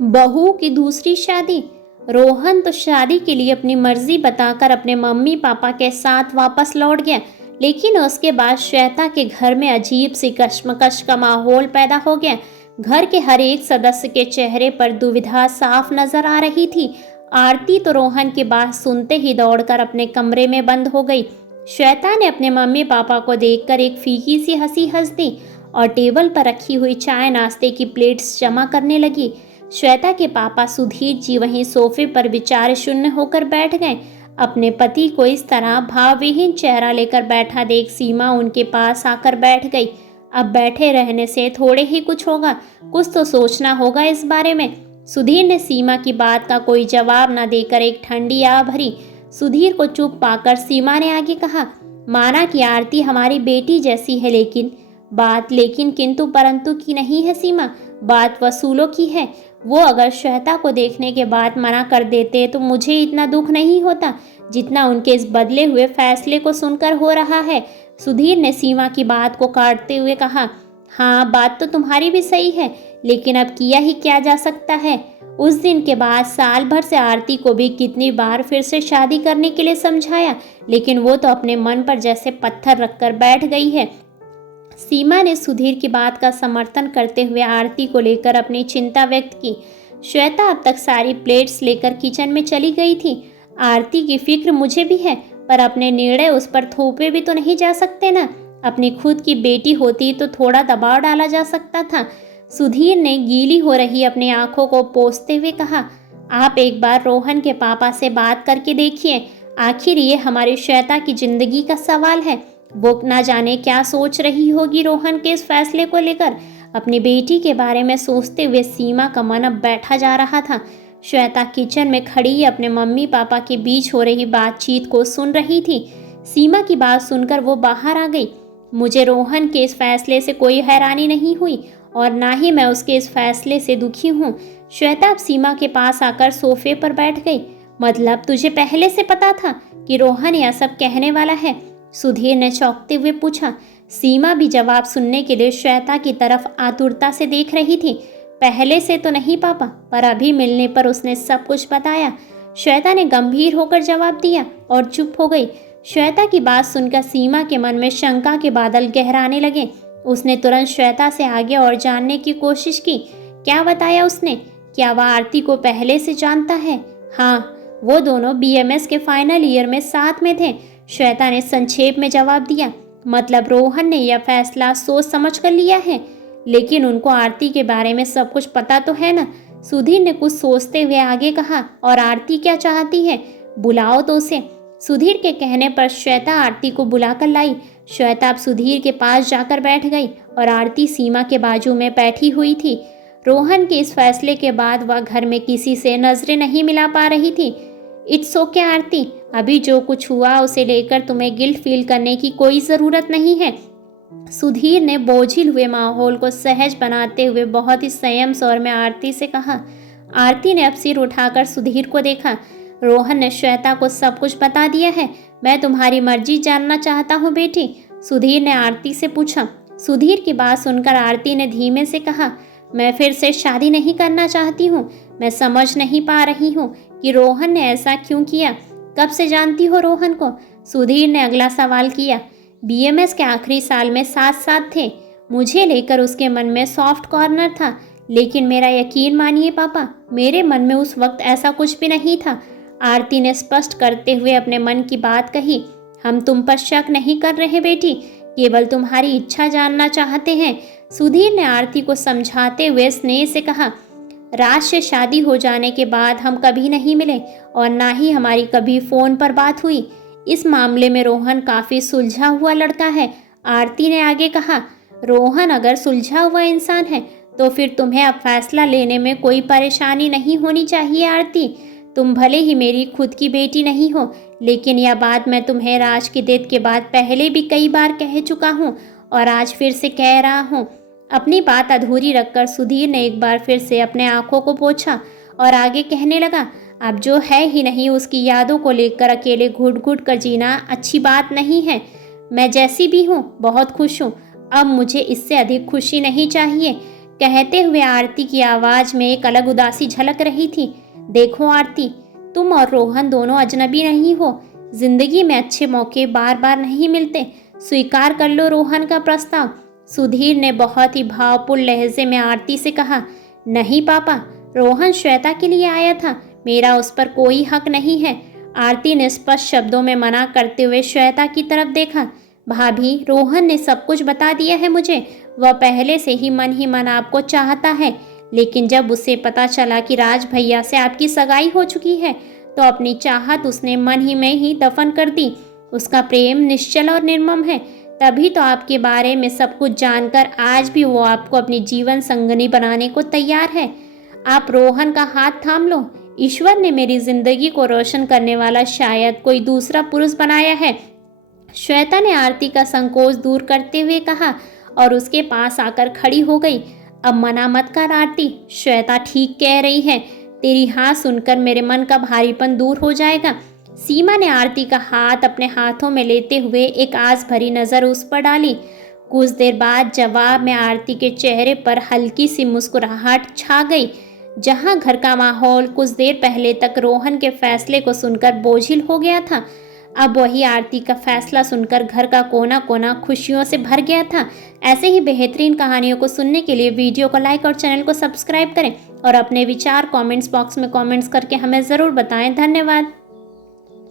बहू की दूसरी शादी। रोहन तो शादी के लिए अपनी मर्जी बताकर अपने मम्मी पापा के साथ वापस लौट गया, लेकिन उसके बाद श्वेता के घर में अजीब सी कश्मकश का माहौल पैदा हो गया। घर के हर एक सदस्य के चेहरे पर दुविधा साफ नजर आ रही थी। आरती तो रोहन की बात सुनते ही दौड़कर अपने कमरे में बंद हो गई। श्वेता ने अपने मम्मी पापा को देखकर एक फीकी सी हंसी हंस दी और टेबल पर रखी हुई चाय नाश्ते की प्लेट्स जमा करने लगी। श्वेता के पापा सुधीर जी वहीं सोफे पर विचार शून्य होकर बैठ गए। अपने पति को इस तरह भावविहीन चेहरा लेकर बैठा देख सीमा उनके पास आकर बैठ गई। अब बैठे रहने से थोड़े ही कुछ होगा, कुछ तो सोचना होगा इस बारे में। सुधीर ने सीमा की बात का कोई जवाब न देकर एक ठंडी आह भरी। सुधीर को चुप पाकर सीमा ने आगे कहा, माना कि आरती हमारी बेटी जैसी है, लेकिन किंतु परंतु की नहीं है सीमा। बात वसूलों की है। वो अगर श्वेता को देखने के बाद मना कर देते तो मुझे इतना दुख नहीं होता जितना उनके इस बदले हुए फैसले को सुनकर हो रहा है। सुधीर ने सीमा की बात को काटते हुए कहा, हाँ बात तो तुम्हारी भी सही है, लेकिन अब किया ही क्या जा सकता है। उस दिन के बाद साल भर से आरती को भी कितनी बार फिर से शादी करने के लिए समझाया, लेकिन वो तो अपने मन पर जैसे पत्थर रखकर बैठ गई है। सीमा ने सुधीर की बात का समर्थन करते हुए आरती को लेकर अपनी चिंता व्यक्त की। श्वेता अब तक सारी प्लेट्स लेकर किचन में चली गई थी। आरती की फिक्र मुझे भी है, पर अपने निर्णय उस पर थोपे भी तो नहीं जा सकते ना। अपनी खुद की बेटी होती तो थोड़ा दबाव डाला जा सकता था। सुधीर ने गीली हो रही अपनी आंखों को पोंछते हुए कहा, आप एक बार रोहन के पापा से बात करके देखिए। आखिर ये हमारी श्वेता की जिंदगी का सवाल है। वो ना जाने क्या सोच रही होगी रोहन के इस फैसले को लेकर। अपनी बेटी के बारे में सोचते हुए सीमा का मन अब बैठा जा रहा था। श्वेता किचन में खड़ी अपने मम्मी पापा के बीच हो रही बातचीत को सुन रही थी। सीमा की बात सुनकर वो बाहर आ गई। मुझे रोहन के इस फैसले से कोई हैरानी नहीं हुई और ना ही मैं उसके इस फैसले से दुखी हूँ। श्वेता अब सीमा के पास आकर सोफे पर बैठ गई। मतलब तुझे पहले से पता था कि रोहन यह सब कहने वाला है? सुधीर ने चौंकते हुए पूछा। सीमा भी जवाब सुनने के लिए श्वेता की तरफ आतुरता से देख रही थी। पहले से तो नहीं पापा, पर अभी मिलने पर उसने सब कुछ बताया। श्वेता ने गंभीर होकर जवाब दिया और चुप हो गई। श्वेता की बात सुनकर सीमा के मन में शंका के बादल गहराने लगे। उसने तुरंत श्वेता से आगे और जानने की कोशिश की। क्या बताया उसने? क्या वह आरती को पहले से जानता है? हाँ, वो दोनों बीएमएस के फाइनल ईयर में साथ में थे। श्वेता ने संक्षेप में जवाब दिया। मतलब रोहन ने यह फैसला सोच समझ कर लिया है, लेकिन उनको आरती के बारे में सब कुछ पता तो है ना? सुधीर ने कुछ सोचते हुए आगे कहा, और आरती क्या चाहती है? बुलाओ तो उसे। सुधीर के कहने पर श्वेता आरती को बुलाकर लाई। श्वेता अब सुधीर के पास जाकर बैठ गई और आरती सीमा के बाजू में बैठी हुई थी। रोहन के इस फैसले के बाद वह घर में किसी से नजरें नहीं मिला पा रही थी। इट्स ओके आरती, अभी जो कुछ हुआ उसे लेकर तुम्हें गिल्ट फील करने की कोई ज़रूरत नहीं है। सुधीर ने बोझिल हुए माहौल को सहज बनाते हुए बहुत ही संयम स्वर में आरती से कहा। आरती ने अब सिर उठाकर सुधीर को देखा। रोहन ने श्वेता को सब कुछ बता दिया है। मैं तुम्हारी मर्जी जानना चाहता हूँ बेटी, सुधीर ने आरती से पूछा। सुधीर की बात सुनकर आरती ने धीमे से कहा, मैं फिर से शादी नहीं करना चाहती हूँ। मैं समझ नहीं पा रही हूँ कि रोहन ने ऐसा क्यों किया। कब से जानती हो रोहन को? सुधीर ने अगला सवाल किया। बीएमएस के आखिरी साल में साथ साथ थे। मुझे लेकर उसके मन में सॉफ्ट कॉर्नर था, लेकिन मेरा यकीन मानिए पापा, मेरे मन में उस वक्त ऐसा कुछ भी नहीं था। आरती ने स्पष्ट करते हुए अपने मन की बात कही। हम तुम पर शक नहीं कर रहे बेटी, केवल तुम्हारी इच्छा जानना चाहते हैं, सुधीर ने आरती को समझाते हुए स्नेह से कहा। राज से शादी हो जाने के बाद हम कभी नहीं मिले और ना ही हमारी कभी फ़ोन पर बात हुई। इस मामले में रोहन काफ़ी सुलझा हुआ लड़का है, आरती ने आगे कहा। रोहन अगर सुलझा हुआ इंसान है तो फिर तुम्हें अब फैसला लेने में कोई परेशानी नहीं होनी चाहिए आरती। तुम भले ही मेरी खुद की बेटी नहीं हो, लेकिन यह बात मैं तुम्हें राज की डेथ के बाद पहले भी कई बार कह चुका हूँ और आज फिर से कह रहा हूँ। अपनी बात अधूरी रखकर सुधीर ने एक बार फिर से अपने आंखों को पोंछा और आगे कहने लगा। अब जो है ही नहीं उसकी यादों को लेकर अकेले घुट घुट कर जीना अच्छी बात नहीं है। मैं जैसी भी हूँ बहुत खुश हूँ। अब मुझे इससे अधिक खुशी नहीं चाहिए। कहते हुए आरती की आवाज़ में एक अलग उदासी झलक रही थी। देखो आरती, तुम और रोहन दोनों अजनबी नहीं हो। जिंदगी में अच्छे मौके बार बार नहीं मिलते। स्वीकार कर लो रोहन का प्रस्ताव। सुधीर ने बहुत ही भावपूर्ण लहजे में आरती से कहा। नहीं पापा, रोहन श्वेता के लिए आया था, मेरा उस पर कोई हक नहीं है। आरती ने स्पष्ट शब्दों में मना करते हुए श्वेता की तरफ देखा। भाभी, रोहन ने सब कुछ बता दिया है मुझे। वह पहले से ही मन आपको चाहता है, लेकिन जब उसे पता चला कि राज भैया से आपकी सगाई हो चुकी है तो अपनी चाहत उसने मन ही में ही दफन कर दी। उसका प्रेम निश्चल और निर्मम है, तभी तो आपके बारे में सब कुछ जानकर आज भी वो आपको अपनी जीवन संगनी बनाने को तैयार है। आप रोहन का हाथ थाम लो। ईश्वर ने मेरी जिंदगी को रोशन करने वाला शायद कोई दूसरा पुरुष बनाया है। श्वेता ने आरती का संकोच दूर करते हुए कहा और उसके पास आकर खड़ी हो गई। अब मना मत कर आरती, श्वेता ठीक कह रही है। तेरी हाँ सुनकर मेरे मन का भारीपन दूर हो जाएगा। सीमा ने आरती का हाथ अपने हाथों में लेते हुए एक आस भरी नज़र उस पर डाली। कुछ देर बाद जवाब में आरती के चेहरे पर हल्की सी मुस्कुराहट छा गई। जहां घर का माहौल कुछ देर पहले तक रोहन के फैसले को सुनकर बोझिल हो गया था, अब वही आरती का फैसला सुनकर घर का कोना कोना खुशियों से भर गया था। ऐसे ही बेहतरीन कहानियों को सुनने के लिए वीडियो को लाइक और चैनल को सब्सक्राइब करें और अपने विचार कमेंट्स बॉक्स में कमेंट्स करके हमें ज़रूर बताएं। धन्यवाद।